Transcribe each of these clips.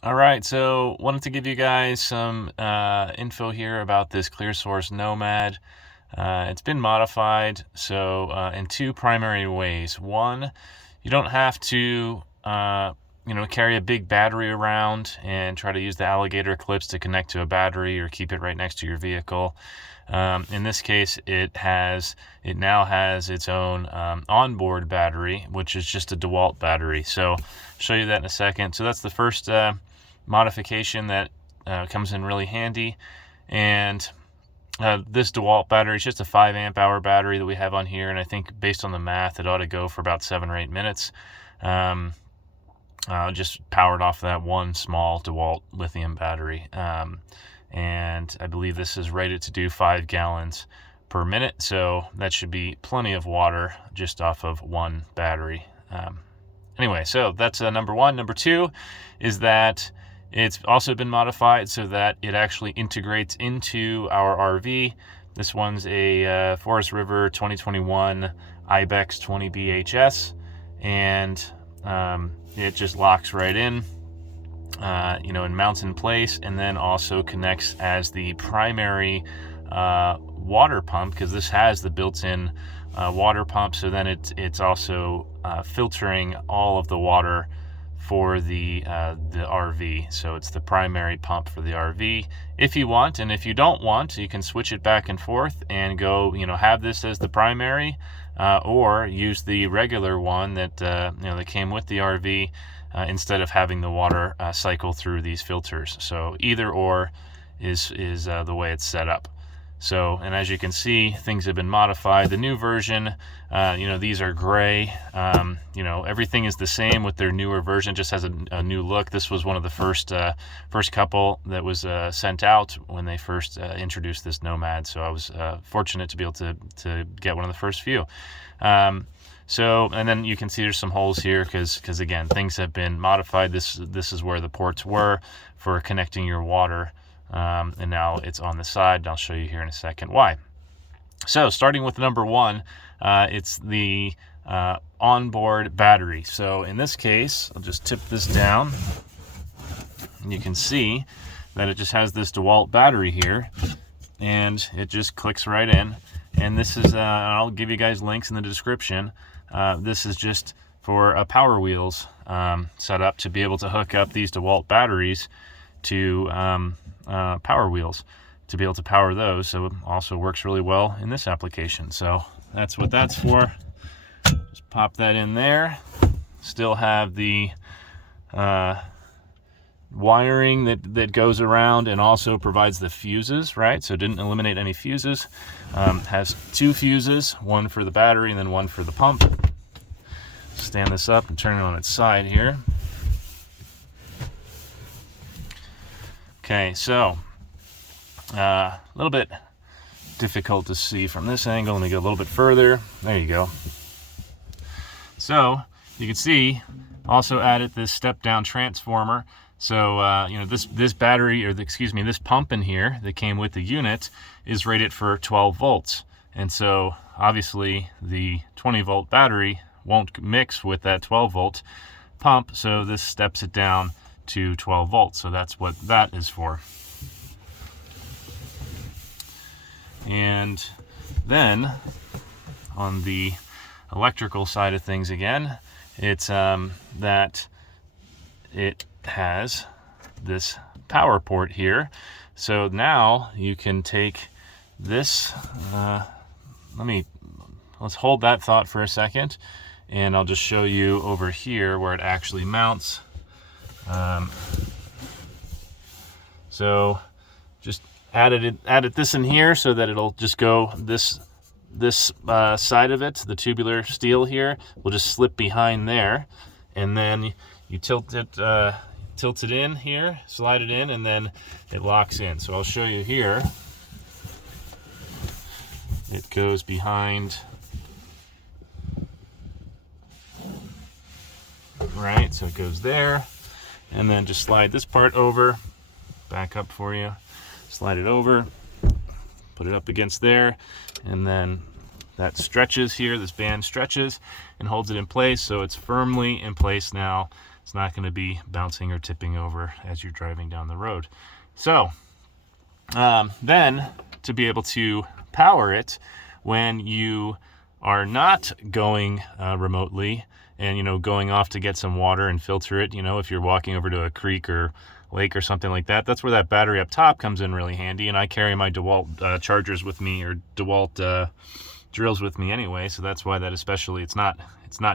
All right, so wanted to give you guys some info here about this Clearsource Nomad. It's been modified in two primary ways. One, you don't have to carry a big battery around and try to use the alligator clips to connect to a battery or keep it right next to your vehicle. In this case, it now has its own onboard battery, which is just a DeWalt battery. So I'll show you that in a second. So that's the first modification that comes in really handy. And this DeWalt battery is just a 5 amp hour battery that we have on here, and I think based on the math it ought to go for about 7 or 8 minutes. Just powered off that one small DeWalt lithium battery, and I believe this is rated to do 5 gallons per minute, so that should be plenty of water just off of one battery. Anyway, so that's number one. Number two is that it's also been modified so that it actually integrates into our RV. This one's a Forest River 2021 Ibex 20 BHS, and it just locks right in, and mounts in place, and then also connects as the primary water pump, because this has the built-in water pump. So then it's also filtering all of the water for the RV. So it's the primary pump for the RV if you want, and if you don't want, you can switch it back and forth and go, have this as the primary, or use the regular one that came with the RV instead of having the water cycle through these filters. So either or is the way it's set up. So, and as you can see, things have been modified. The new version, these are gray. Everything is the same with their newer version, just has a new look. This was one of the first couple that was sent out when they first introduced this Nomad. So I was fortunate to be able to get one of the first few. And then you can see there's some holes here because again, things have been modified. This is where the ports were for connecting your water. And now it's on the side, and I'll show you here in a second why. So starting with number one, it's the onboard battery. So in this case, I'll just tip this down, and you can see that it just has this DeWalt battery here, and it just clicks right in. And this is, I'll give you guys links in the description. This is just for Power Wheels setup to be able to hook up these DeWalt batteries to Power Wheels to be able to power those. So it also works really well in this application. So that's what that's for. Just pop that in there. Still have the wiring that goes around and also provides the fuses, right? So it didn't eliminate any fuses. Has 2 fuses, one for the battery and then one for the pump. Stand this up and turn it on its side here. Okay, so a little bit difficult to see from this angle. Let me go a little bit further. There you go. So you can see also added this step-down transformer. So this battery, or this pump in here that came with the unit is rated for 12 volts, and so obviously the 20-volt battery won't mix with that 12-volt pump. So this steps it down to 12 volts. So that's what that is for. And then on the electrical side of things again, it's that it has this power port here. So now you can take this, let's hold that thought for a second, and I'll just show you over here where it actually mounts. So just added this in here so that it'll just go this side of it, the tubular steel here will just slip behind there, and then you tilt it in here, slide it in, and then it locks in. So I'll show you here. It goes behind, right? So it goes there. And then just slide this part over, back up for you, slide it over, put it up against there, and then that stretches here, this band stretches and holds it in place, so it's firmly in place now. It's not going to be bouncing or tipping over as you're driving down the road. So then to be able to power it when you are not going remotely and, going off to get some water and filter it, if you're walking over to a creek or lake or something like that, that's where that battery up top comes in really handy. And I carry my DeWalt chargers with me, or DeWalt drills with me anyway, so that's why that especially, it's not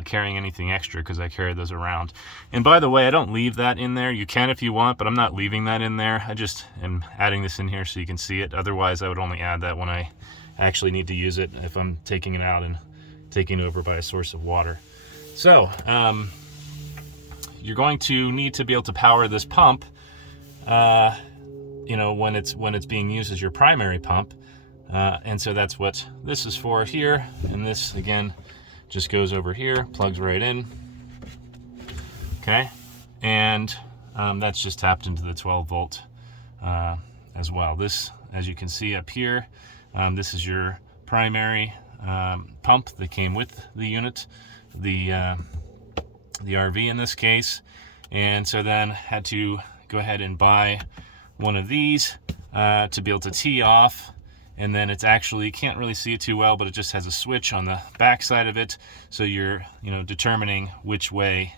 carrying anything extra because I carry those around. And by the way, I don't leave that in there. You can if you want, but I'm not leaving that in there. I just am adding this in here so you can see it. Otherwise, I would only add that when I actually need to use it, if I'm taking it out and taking it over by a source of water. So you're going to need to be able to power this pump when it's being used as your primary pump. And so that's what this is for here. And this, again, just goes over here, plugs right in. Okay. And that's just tapped into the 12 volt as well. This, as you can see up here, this is your primary pump that came with the unit, the RV in this case. And so then had to go ahead and buy one of these to be able to tee off. And then it's actually, can't really see it too well, but it just has a switch on the back side of it. So you're, determining which way,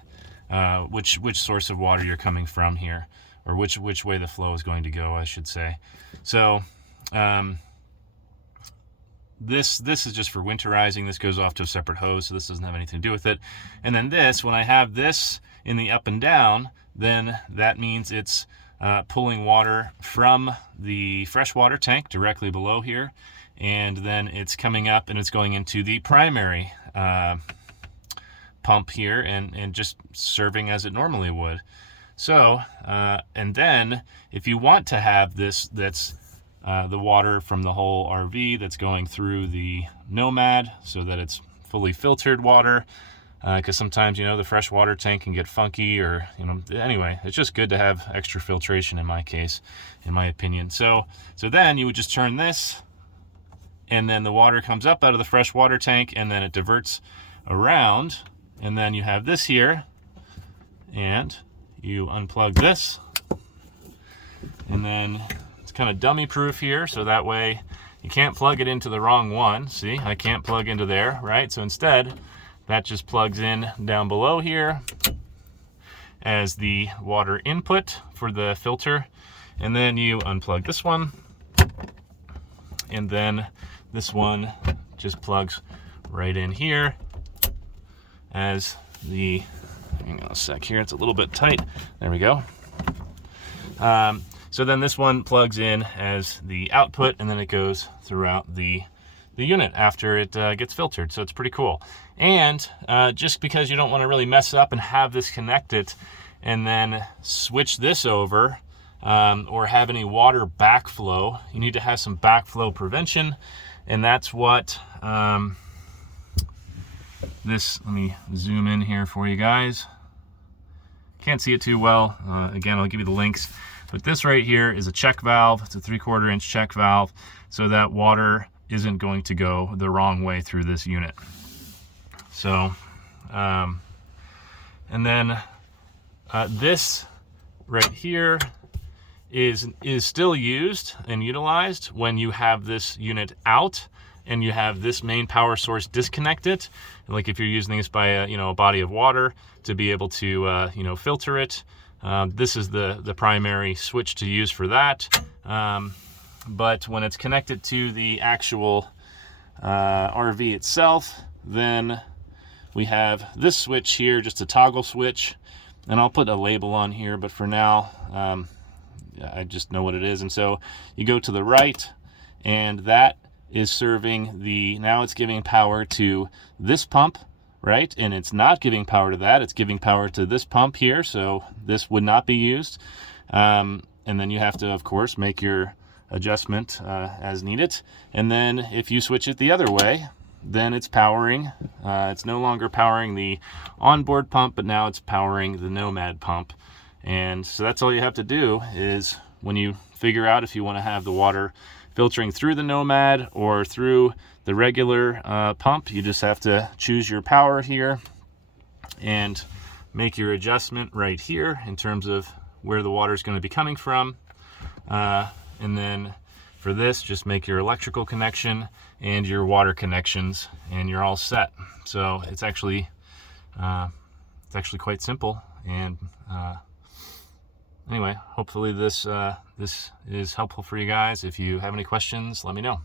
which source of water you're coming from here, or which way the flow is going to go, I should say. So this is just for winterizing. This goes off to a separate hose, so this doesn't have anything to do with it. And then this, when I have this in the up and down, then that means it's pulling water from the freshwater tank directly below here, and then it's coming up and it's going into the primary pump here and just serving as it normally would. So and then if you want to have this, that's the water from the whole RV that's going through the Nomad, so that it's fully filtered water, because sometimes, the freshwater tank can get funky, or, anyway, it's just good to have extra filtration in my case, in my opinion. So then you would just turn this, and then the water comes up out of the freshwater tank, and then it diverts around, and then you have this here, and you unplug this, and then it's kind of dummy proof here, so that way you can't plug it into the wrong one. See, I can't plug into there, right? So instead, that just plugs in down below here as the water input for the filter. And then you unplug this one. And then this one just plugs right in here as the, hang on a sec here, it's a little bit tight. There we go. So then this one plugs in as the output, and then it goes throughout the unit after it gets filtered. So it's pretty cool. And just because you don't want to really mess up and have this connected and then switch this over, or have any water backflow, you need to have some backflow prevention. And that's what this, let me zoom in here for you guys. Can't see it too well. Again, I'll give you the links. But this right here is a check valve. It's a 3/4 inch check valve, so that water isn't going to go the wrong way through this unit. So, and then this right here is still used and utilized when you have this unit out and you have this main power source disconnected. Like if you're using this by a body of water to be able to filter it. This is the primary switch to use for that. But when it's connected to the actual RV itself, then we have this switch here, just a toggle switch, and I'll put a label on here, but for now I just know what it is. And so you go to the right, and that is serving now it's giving power to this pump, right? And it's not giving power to that, it's giving power to this pump here, so this would not be used. And then you have to, of course, make your adjustment as needed. And then if you switch it the other way, then it's powering, it's no longer powering the onboard pump, but now it's powering the Nomad pump. And so that's all you have to do is, when you figure out if you want to have the water filtering through the Nomad or through the regular pump, you just have to choose your power here, and make your adjustment right here in terms of where the water is going to be coming from. And then for this, just make your electrical connection and your water connections, and you're all set. So it's actually quite simple. And anyway, hopefully this is helpful for you guys. If you have any questions, let me know.